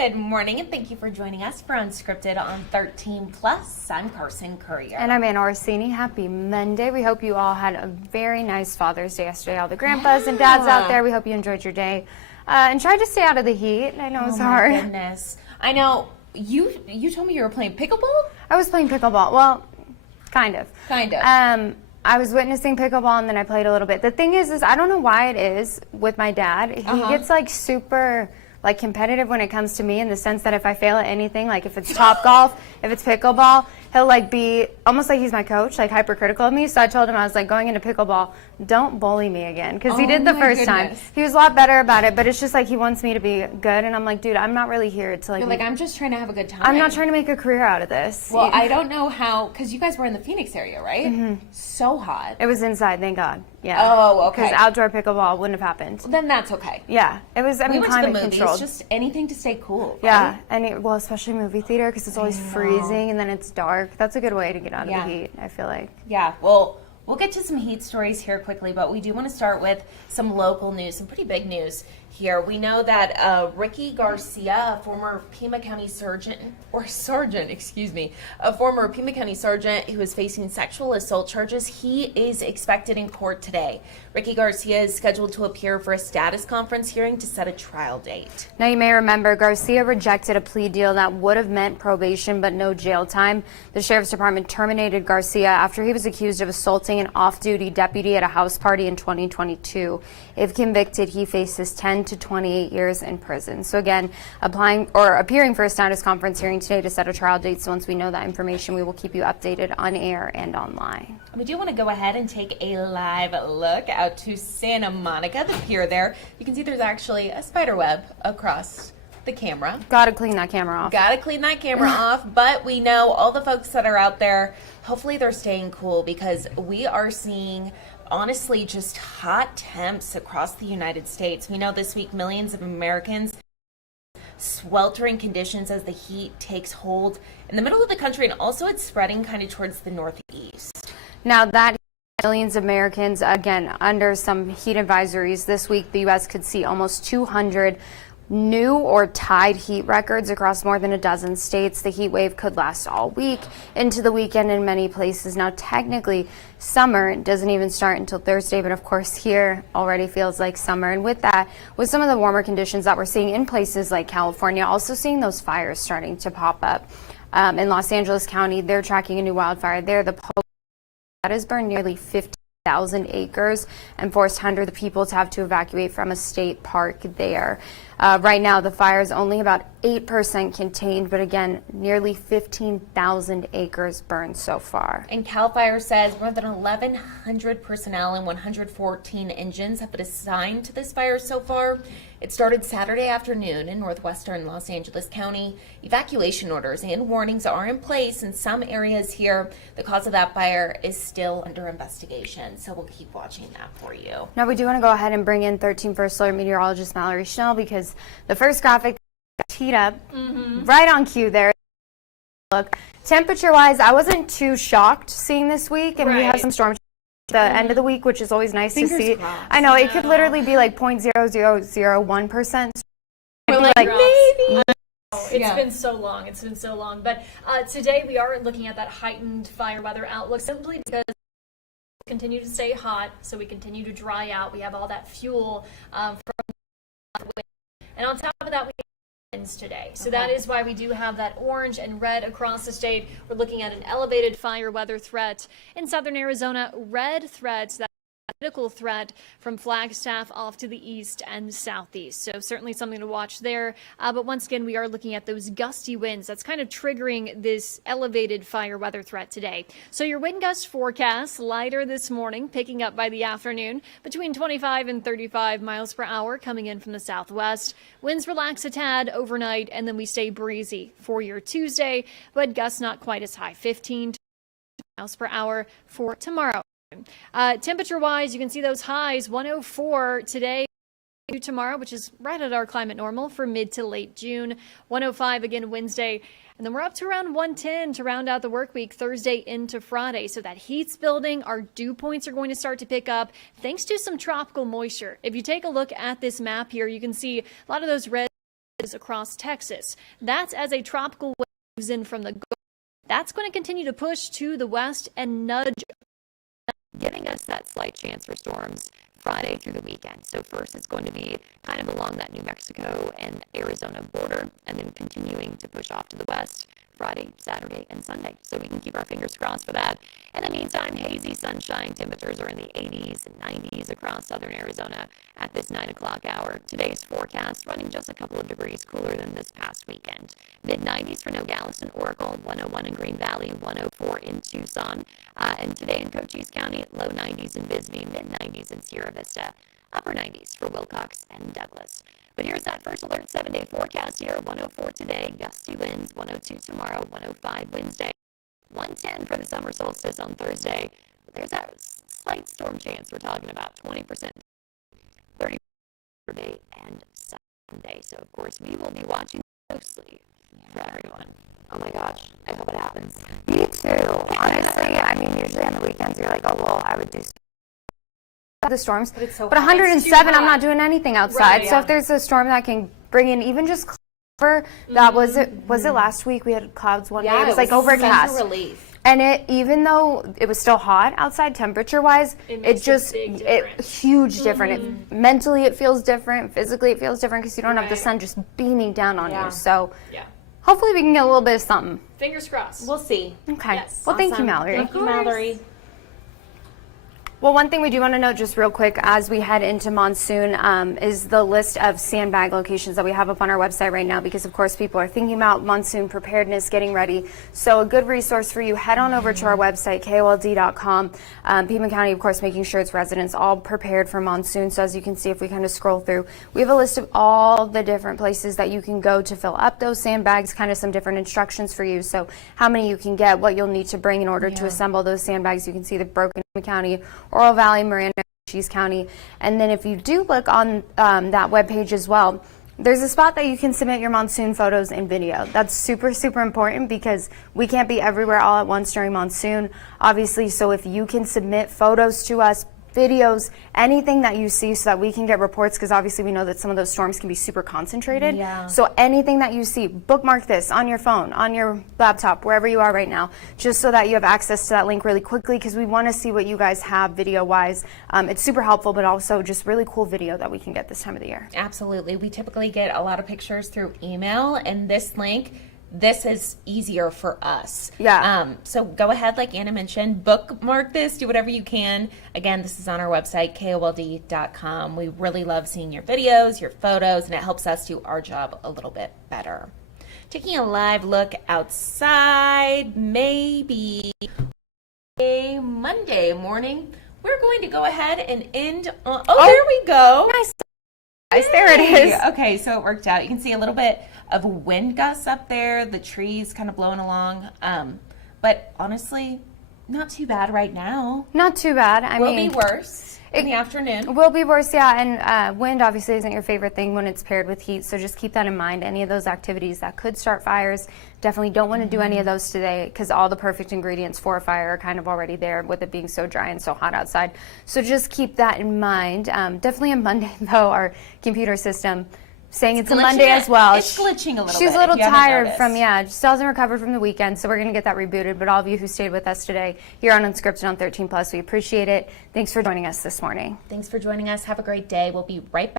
Good morning, and thank you for joining us for Unscripted on 13 Plus. I'm Carson Courier. And I'm Anna Orsini. Happy Monday. We hope you all had a very nice Father's Day yesterday. All the grandpas and dads out there, we hope you enjoyed your day. And try to stay out of the heat. I know it's hard. Oh my goodness. I know. You told me you were playing pickleball? I was playing pickleball. Well, kind of. Kind of. I was witnessing pickleball and then I played a little bit. The thing is I don't know why it is with my dad. He gets like super competitive when it comes to me, in the sense that if I fail at anything, like if it's top golf, if it's pickleball, he'll like be almost like he's my coach, like hypercritical of me. So I told him, I was like, going into pickleball, don't bully me again, because he did the first time. He was a lot better about it, but it's just like he wants me to be good, and I'm like, dude, I'm not really here to like. You're like, I'm just trying to have a good time. I'm not trying to make a career out of this. Well, I don't know how, because you guys were in the Phoenix area, right? Mm-hmm. So hot. It was inside, thank God. Yeah. Oh, okay. Because outdoor pickleball wouldn't have happened. Then that's okay. Yeah, it was. I mean, we went to the climate movies, controlled. just anything to stay cool. Right? Yeah, and well, especially movie theater, because it's always freezing and then it's dark. That's a good way to get out of the heat, I feel like. Yeah, well, we'll get to some heat stories here quickly, but we do want to start with some local news, some pretty big news here. We know that Ricky Garcia, a former Pima County a former Pima County sergeant who is facing sexual assault charges, he is expected in court today. Ricky Garcia is scheduled to appear for a status conference hearing to set a trial date. Now, you may remember Garcia rejected a plea deal that would have meant probation but no jail time. The sheriff's department terminated Garcia after he was accused of assaulting an off-duty deputy at a house party in 2022. If convicted, he faces 10 to 28 years in prison. So again, appearing for a status conference hearing today to set a trial date. So once we know that information, we will keep you updated on air and online. We do want to go ahead and take a live look out to Santa Monica, the pier there. You can see there's actually a spider web across the camera. Gotta clean that camera off. Gotta clean that camera off, but we know all the folks that are out there, hopefully they're staying cool, because we are seeing honestly just hot temps across the United States. We know this week millions of Americans sweltering conditions as the heat takes hold in the middle of the country, and also it's spreading kind of towards the northeast. Now that millions of Americans, again, under some heat advisories this week, the U.S. could see almost 200 new or tied heat records across more than a dozen states. The heat wave could last all week into the weekend in many places. Now, technically, summer doesn't even start until Thursday, but of course here already feels like summer. And with that, with some of the warmer conditions that we're seeing in places like California, also seeing those fires starting to pop up. In Los Angeles County, they're tracking a new wildfire there. The that has burned nearly 50,000 acres and forced hundreds of people to have to evacuate from a state park there. Right now, the fire is only about 8% contained, but again, nearly 15,000 acres burned so far. And CAL FIRE says more than 1,100 personnel and 114 engines have been assigned to this fire so far. It started Saturday afternoon in northwestern Los Angeles County. Evacuation orders and warnings are in place in some areas here. The cause of that fire is still under investigation, so we'll keep watching that for you. Now, we do want to go ahead and bring in 13 First Alert meteorologist Mallory Schnell, because the first graphic teed up right on cue there. Look, temperature-wise, I wasn't too shocked seeing this week, and we have some storms at the end of the week, which is always nice to see. Crossed. I know it could literally be like 0.0001%. We're like, maybe. It's been so long. But today we are looking at that heightened fire weather outlook, simply because we continue to stay hot, so we continue to dry out. We have all that fuel from wind. And on top of that, we have winds today. So that is why we do have that orange and red across the state. We're looking at an elevated fire weather threat in southern Arizona, red threats, that critical threat from Flagstaff off to the east and southeast. So certainly something to watch there. But once again, we are looking at those gusty winds. That's kind of triggering this elevated fire weather threat today. So your wind gust forecast, lighter this morning, picking up by the afternoon, between 25 and 35 miles per hour coming in from the southwest. Winds relax a tad overnight, and then we stay breezy for your Tuesday, but gusts not quite as high, 15 miles per hour for tomorrow. Temperature-wise, you can see those highs, 104 today, tomorrow, which is right at our climate normal for mid to late June, 105 again Wednesday, and then we're up to around 110 to round out the work week Thursday into Friday. So that heat's building. Our dew points are going to start to pick up thanks to some tropical moisture. If you take a look at this map here, you can see a lot of those red is across Texas. That's as a tropical wave moves in from the Gulf. That's going to continue to push to the west and nudge, giving us that slight chance for storms Friday through the weekend. So first it's going to be kind of along that New Mexico and Arizona border, and then continuing to push off to the west Friday, Saturday, and Sunday. So we can keep our fingers crossed for that. In the meantime, hazy sunshine. Temperatures are in the 80s and 90s across southern Arizona at this 9 o'clock hour. Today's forecast running just a couple of degrees cooler than this past weekend. Mid-90s for Nogales and Oracle, 101 in Green Valley, 104 in Tucson, and today in Cochise County, low 90s in Bisbee, mid-90s in Sierra Vista, upper 90s for Wilcox and Douglas. But here's that first alert 7-day forecast here. 104 today, gusty winds, 102 tomorrow, 105 Wednesday, 110 for the summer solstice on Thursday. But there's that slight storm chance we're talking about, 20%, 30% Saturday and Sunday. So, of course, we will be watching closely for everyone. Oh my gosh, I hope it happens. Me too. Honestly, I mean, usually on the weekends you're like, oh, well, I would do the storms. But, so but hot. 107, I'm not doing anything outside. Right, So yeah. if there's a storm that can bring in even just cover, that was it last week? We had clouds one day. It was like overcast. such a relief. And it, even though it was still hot outside temperature-wise, It it makes a just, big it difference. huge different. It, mentally, it feels different. Physically, it feels different because you don't have the Right. sun just beaming down on Yeah. you. So Yeah. hopefully we can get a little bit of something. Fingers crossed. We'll see. Okay. Yes. Well, thank you, Awesome. Mallory. Thank you, Mallory. Well, one thing we do want to note just real quick as we head into monsoon is the list of sandbag locations that we have up on our website right now, because of course people are thinking about monsoon preparedness, getting ready. So a good resource for you, head on over to our website, KOLD.com. Piedmont County, of course, making sure its residents all prepared for monsoon. So as you can see, if we kind of scroll through, we have a list of all the different places that you can go to fill up those sandbags, kind of some different instructions for you. So how many you can get, what you'll need to bring in order to assemble those sandbags. You can see the broken County, Oro Valley, Miranda, Cochise County. And then if you do look on that webpage as well, there's a spot that you can submit your monsoon photos and video. That's super, super important because we can't be everywhere all at once during monsoon, obviously. So if you can submit photos to us, videos, anything that you see so that we can get reports, because obviously we know that some of those storms can be super concentrated. Yeah. So anything that you see, bookmark this on your phone, on your laptop, wherever you are right now, just so that you have access to that link really quickly, because we want to see what you guys have video-wise. It's super helpful, but also just really cool video that we can get this time of the year. Absolutely. We typically get a lot of pictures through email, and this link, this is easier for us. Yeah. So go ahead, like Anna mentioned, bookmark this, do whatever you can. Again, this is on our website, KOLD.com. We really love seeing your videos, your photos, and it helps us do our job a little bit better. Taking a live look outside, maybe a Monday morning, we're going to go ahead and end on, there we go. Nice. Nice. There it is. Okay, so it worked out. You can see a little bit of wind gusts up there, the trees kind of blowing along. But honestly, not too bad right now. Not too bad. I Will mean, be worse in the afternoon. will be worse, yeah. And wind obviously isn't your favorite thing when it's paired with heat, so just keep that in mind. Any of those activities that could start fires, definitely don't want to do any of those today, because all the perfect ingredients for a fire are kind of already there with it being so dry and so hot outside. So just keep that in mind. Definitely on Monday, though, our computer system saying it's a glitching Monday it- as well. it's glitching a little She's bit, a little if you haven't tired noticed. from, still hasn't recovered from the weekend, so we're going to get that rebooted. But all of you who stayed with us today here on Unscripted on 13 Plus, we appreciate it. Thanks for joining us this morning. Thanks for joining us. Have a great day. We'll be right back.